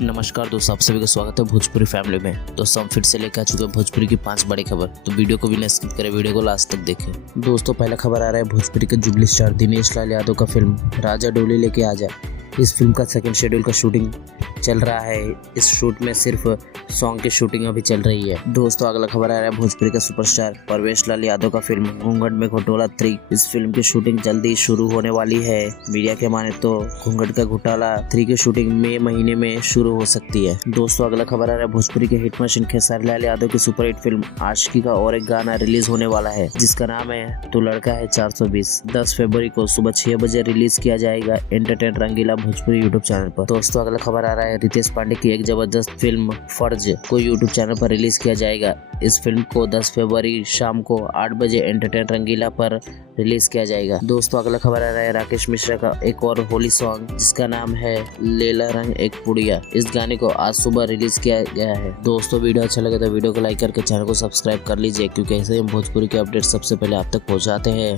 नमस्कार दोस्तों, आप सभी का स्वागत है भोजपुरी फैमिली में। दोस्तों हम फिर से लेकर आ चुके हैं भोजपुरी की 5 बड़ी खबर। तो वीडियो को बिना स्किप करें, वीडियो को लास्ट तक देखें। दोस्तों पहला खबर आ रहा है भोजपुरी के जुबली स्टार दिनेश लाल यादव का फिल्म राजा डोली लेके आ जाए। इस फिल्म का सेकंड शेड्यूल का शूटिंग चल रहा है। इस शूट में सिर्फ सॉन्ग की शूटिंग अभी चल रही है। दोस्तों अगला खबर आ रहा है भोजपुरी का सुपरस्टार परवेश लाल यादव का फिल्म घूंघट में घोटाला 3। इस फिल्म की शूटिंग जल्दी शुरू होने वाली है। मीडिया के माने तो घूंघट का घोटाला 3 की शूटिंग मई महीने में शुरू हो सकती है। दोस्तों अगला खबर आ रहा है भोजपुरी के हिट मशीन खेसारी लाल यादव की सुपरहिट फिल्म आशिकी का और एक गाना रिलीज होने वाला है, जिसका नाम है तू लड़का है 420। 10 फरवरी को सुबह 6 बजे रिलीज किया जाएगा एंटरटेन रंगीला भोजपुरी यूट्यूब चैनल पर। दोस्तों अगला खबर आ रहा है रितेश पांडे की एक जबरदस्त फिल्म फर्ज को यूट्यूब चैनल पर रिलीज किया जाएगा। इस फिल्म को 10 फरवरी शाम को 8 बजे एंटरटेन रंगीला पर रिलीज किया जाएगा। दोस्तों अगला खबर आ रहा है राकेश मिश्रा का एक और होली सॉन्ग जिसका नाम है लेला रंग एक पुड़िया। इस गाने को आज सुबह रिलीज किया गया है। दोस्तों वीडियो अच्छा लगे तो वीडियो को लाइक करके चैनल को सब्सक्राइब कर लीजिए, क्योंकि ऐसे ही हम भोजपुरी के अपडेट सबसे पहले आप तक पहुंचाते हैं।